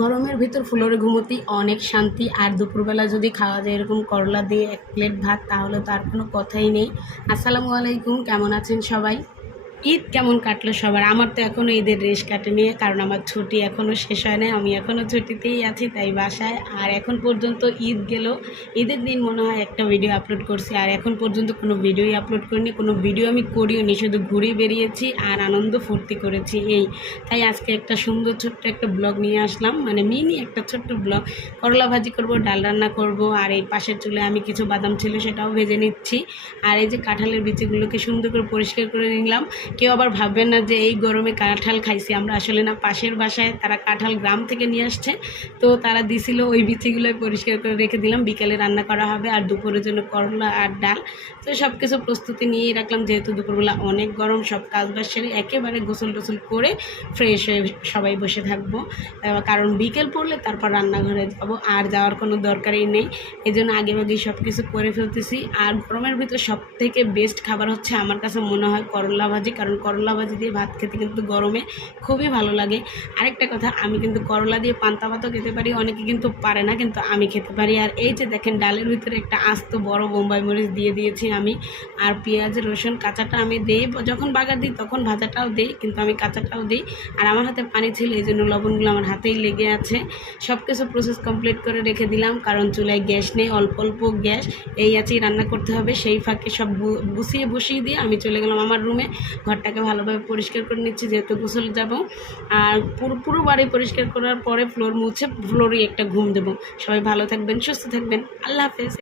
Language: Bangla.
গরমের ভিতর ফ্লোরে ঘুমোতেই অনেক শান্তি। আর দুপুরবেলা যদি খাওয়া যায় এরকম করলা দিয়ে এক প্লেট ভাত, তাহলে তো আর কোনো কথাই নেই। আসসালামু আলাইকুম, কেমন আছেন সবাই? ঈদ কেমন কাটলো সবার? আমার তো এখনও ঈদের রেশ কাটেনি, কারণ আমার ছুটি এখনও শেষ হয় নাই। আমি এখনও ছুটিতেই আছি, তাই বাসায়। আর এখন পর্যন্ত ঈদ গেল, ঈদের দিন মনে হয় একটা ভিডিও আপলোড করছি, আর এখন পর্যন্ত কোনো ভিডিওই আপলোড করিনি। কোনো ভিডিও আমি করিও নি, শুধু ঘুরে বেরিয়েছি আর আনন্দ ফুর্তি করেছি এই। তাই আজকে একটা সুন্দর ছোট্ট একটা ব্লগ নিয়ে আসলাম, মানে মিনি একটা ছোট্ট ব্লগ। করলা ভাজি করব, ডাল রান্না করব, আর এই পাশের চুলে আমি কিছু বাদাম ছিল সেটাও ভেজে নিচ্ছি। আর এই যে কাঁঠালের বিচিগুলোকে সুন্দর করে পরিষ্কার করে নিলাম। কেউ আবার ভাববেন না যে এই গরমে কাঁঠাল খাইছি আমরা, আসলে না, পাশের বাসায় তারা কাঁঠাল গ্রাম থেকে নিয়ে আসছে, তো তারা দিছিল, ওই বিচিগুলোই পরিষ্কার করে রেখে দিলাম। বিকেলে রান্না করা হবে, আর দুপুরের জন্য করলা আর ডাল। তো সব কিছু প্রস্তুতি নিয়েই রাখলাম, যেহেতু দুপুরবেলা অনেক গরম। সব কাজবাজ সেরে একেবারে গোসল টোসল করে ফ্রেশ হয়ে সবাই বসে থাকবো, কারণ বিকেল পড়লে তারপর রান্নাঘরে যাব, আর যাওয়ার কোনো দরকারই নেই। এই জন্য আগেভাগেই সব কিছু করে ফেলতেছি। আর গরমের ভিতর সব থেকে বেস্ট খাবার হচ্ছে আমার কাছে মনে হয় করলা ভাজি, কারণ করলা ভাজি দিয়ে ভাত খেতে কিন্তু গরমে খুবই ভালো লাগে। আরেকটা কথা, আমি কিন্তু করলা দিয়ে পান্তা ভাতও খেতে পারি, অনেকে কিন্তু পারে না, কিন্তু আমি খেতে পারি। আর এই যে দেখেন, ডালের ভিতরে একটা আস্ত বড় বোম্বাই মরিচ দিয়ে দিয়েছি আমি। আর পেঁয়াজ রসুন কাঁচাটা আমি দিই, যখন বাগার দিই তখন ভাজাটাও দিই, কিন্তু আমি কাঁচাটাও দিই। আর আমার হাতে পানি ছিল, এই জন্য লবণগুলো আমার হাতেই লেগে আছে। সব কিছু প্রসেস কমপ্লিট করে রেখে দিলাম, কারণ চুলায় গ্যাস নেই, অল্প অল্প গ্যাস, এই আছেই রান্না করতে হবে। সেই ফাঁকে সব গুছিয়ে বসিয়ে দিয়ে আমি চলে গেলাম আমার রুমে। ঘরটাকে ভালোভাবে পরিষ্কার করে নিচ্ছি, যেহেতু গোসল যাব। আর পুরো বাড়ি পরিষ্কার করার পরে ফ্লোর মুছে ফ্লোরে একটা ঘুম দেবো। সবাই ভালো থাকবেন, সুস্থ থাকবেন, আল্লাহ হাফেজ।